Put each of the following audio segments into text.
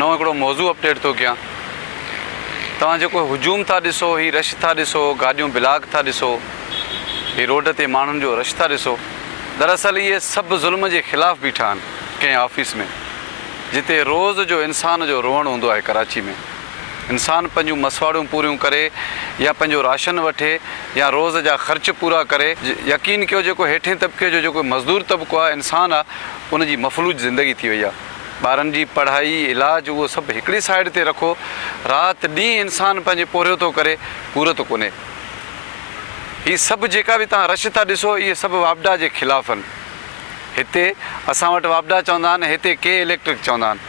नओं हिकिड़ो मौज़ू अपडेट थो कयां। तव्हां जेको हुजूम था ॾिसो, हीअ रश था ॾिसो, गाॾियूं ब्लॉक था ॾिसो, हीअ रोड ते माण्हुनि जो रश था ॾिसो, दरअसल इहे सभु ज़ुल्म जे ख़िलाफ़ु बीठा आहिनि कंहिं ऑफिस में, जिते रोज़ जो इंसान जो रोअण हूंदो आहे। कराची में इंसान पंहिंजूं मसवाड़ियूं पूरियूं करे या पंहिंजो राशन वठे या रोज़ जा ख़र्च पूरा करे। यकीन कयो जेको हेठें तबिके जो जेको मज़दूर तबिको आहे, इंसान आहे, उनजी मफ़लूज ज़िंदगी थी वई आहे। ॿारनि जी पढ़ाई, इलाज, उहो सभु हिकिड़ी साइड ते रखो, राति ॾींहुं इंसानु पंहिंजे पोरियो थो करे, पूरत कोन्हे। हीअ सभु जेका बि तव्हां रश था ॾिसो, इहे सभु वापडा जे ख़िलाफ़ आहिनि। हिते असां वटि वापडा चवंदा आहिनि, हिते के इलेक्ट्रिक चवंदा आहिनि,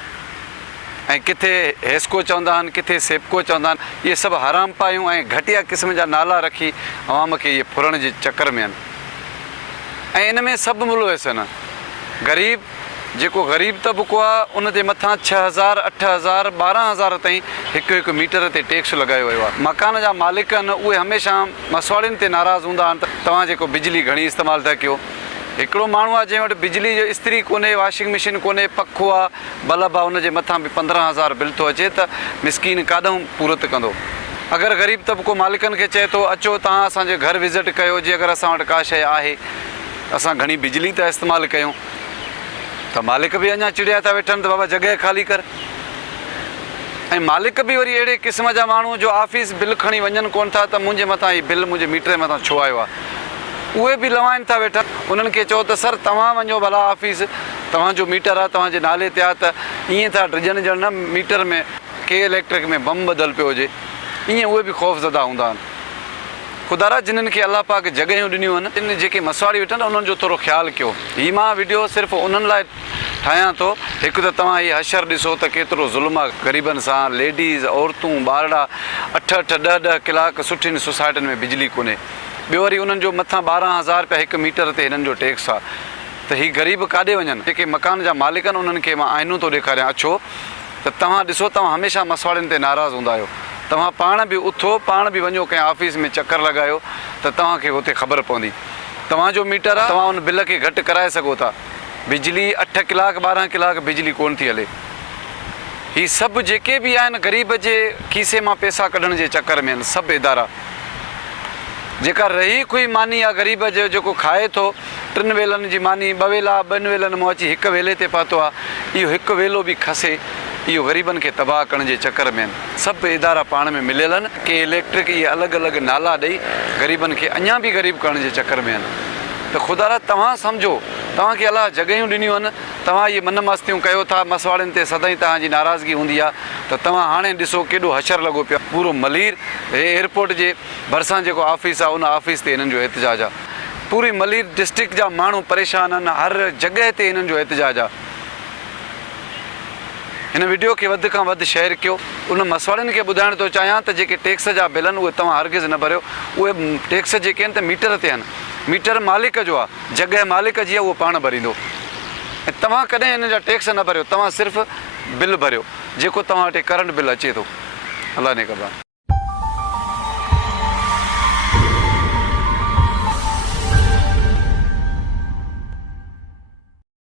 ऐं किथे हेस्को चवंदा आहिनि, किथे सेप्को चवंदा आहिनि। इहे सभु हराम पायूं ऐं घटिया क़िस्म जा नाला रखी अवाम खे इहे फुरण जे चकर में आहिनि। ऐं इन में सभु मुलविस आहिनि। ग़रीब जेको ग़रीब तबिको आहे, उन जे मथां 6000, 8000, 12000 ताईं हिकु हिकु मीटर ते टैक्स लॻायो वियो आहे। मकान जा मालिक आहिनि, उहे हमेशह मसवाड़ियुनि ते नाराज़ हूंदा आहिनि त तव्हां जेको बिजली घणी इस्तेमालु था कयो। हिकिड़ो माण्हू आहे जंहिं वटि बिजली जो इस्त्री कोन्हे, वॉशिंग मशीन कोन्हे, पखो आहे, बल्ब आहे, उनजे मथां बि 15000 बिल थो अचे, त मिसकीन काॾूं पूरत कंदो। अगरि ग़रीब तबिको मालिकनि खे चए थो अचो तव्हां असांजे घर विज़िट कयो, जे अगरि असां वटि का शइ आहे, असां घणी बिजली था इस्तेमालु कयूं, त मालिक बि अञा चिड़िया था वेठनि त बाबा जॻह ख़ाली कर। ऐं मालिक बि वरी अहिड़े क़िस्म जा माण्हू जो ऑफिस बिल खणी वञनि कोन था, त मुंहिंजे मथां हीउ बिल मुंहिंजे मीटर मथां छो आयो आहे, उहे बि लवाइनि था वेठा। उन्हनि खे चओ त सर तव्हां वञो भला ऑफिस, तव्हांजो मीटर आहे तव्हांजे नाले ते आहे, त ईअं था ड्रिजनि ॼण न मीटर में के इलेक्ट्रिक में बम ॿधल पियो हुजे, ईअं उहे बि ख़ौफ़ज़दा हूंदा आहिनि। ख़ुदारा जिन्हनि खे अलाह पाक जॻहियूं ॾिनियूं आहिनि, इन जेके मसवाड़ी वेठा आहिनि, उन्हनि जो थोरो ख़्यालु कयो। हीअ मां वीडियो सिर्फ़ु उन्हनि लाइ ठाहियां थो, हिकु त तव्हां हीअ हशर ॾिसो त केतिरो ज़ुल्म आहे ग़रीबनि सां। लेडीज़, औरतूं, ॿारड़ा 8-8, 10-10 कलाक सुठियुनि सोसाइटियुनि में बिजली कोन्हे। ॿियो वरी उन्हनि जो मथां 12000 रुपया हिकु मीटर ते हिननि जो टैक्स आहे। त हीअ ग़रीब काॾे वञनि? जेके मकान जा मालिक आहिनि, उन्हनि खे मां आइनूं थो ॾेखारियां। अछो त तव्हां ॾिसो, तव्हां हमेशह मसवाड़ियुनि ते नाराज़ हूंदा आहियो। तव्हां पाण बि उथो, पाण बि वञो कंहिं ऑफिस में चकर लॻायो, त तव्हांखे हुते ख़बर पवंदी। तव्हांजो मीटर आहे, तव्हां उन बिल खे घटि कराए सघो था। बिजली 8 कलाक 12 कलाक बिजली कोन थी हले। हीअ सभु जेके बि आहिनि ग़रीब जे खीसे मां पैसा कढण जे चकर में आहिनि। सभु इदारा जेका रही कोई मानी आहे ग़रीब जो, जेको खाए थो 3 वेलनि जी मानी, 2 वेला 2 वेलनि मां अची 1 वेले ते पहुतो आहे, इहो 1 वेलो बि खसे, इहो ग़रीबनि खे तबाह करण जे चकर में आहिनि। सभु इदारा पाण में मिलियल आहिनि। के इलेक्ट्रिक इहे अलॻि अलॻि नाला ॾेई ग़रीबनि खे अञा बि ग़रीब करण जे चकर में आहिनि। त ख़ुदारा तव्हां सम्झो, तव्हांखे अलाह जॻहियूं ॾिनियूं आहिनि, तव्हां इहे मन मस्तियूं कयो था, मसवाड़ियुनि ते सदाईं तव्हांजी नाराज़गी हूंदी आहे। त तव्हां हाणे ॾिसो केॾो हशर लॻो पियो आहे। पूरो मलीर एयरपोर्ट जे भरिसां जेको ऑफिस आहे, उन ऑफिस ते हिननि जो एहतिजाज आहे। पूरी मलीर डिस्ट्रिक्ट जा माण्हू परेशान आहिनि, हर जॻह ते हिननि जो एहतिजाज आहे। हिन वीडियो खे वधि खां वधि शेयर कयो। उन मसवाड़ियुनि खे ॿुधाइण थो चाहियां त जेके टैक्स जा बिल आहिनि, उहे तव्हां हरगिज़ न भरियो। उहे टैक्स जेके आहिनि त मीटर ते आहिनि। मीटर मालिक जो आहे, जॻह मालिक जी आहे, उहो पाण भरींदो। ऐं तव्हां कॾहिं हिन जा टैक्स न भरियो, तव्हां सिर्फ़ु बिल भरियो जेको तव्हां वटि करंट बिल अचे थो। अलाह ने ख़बर।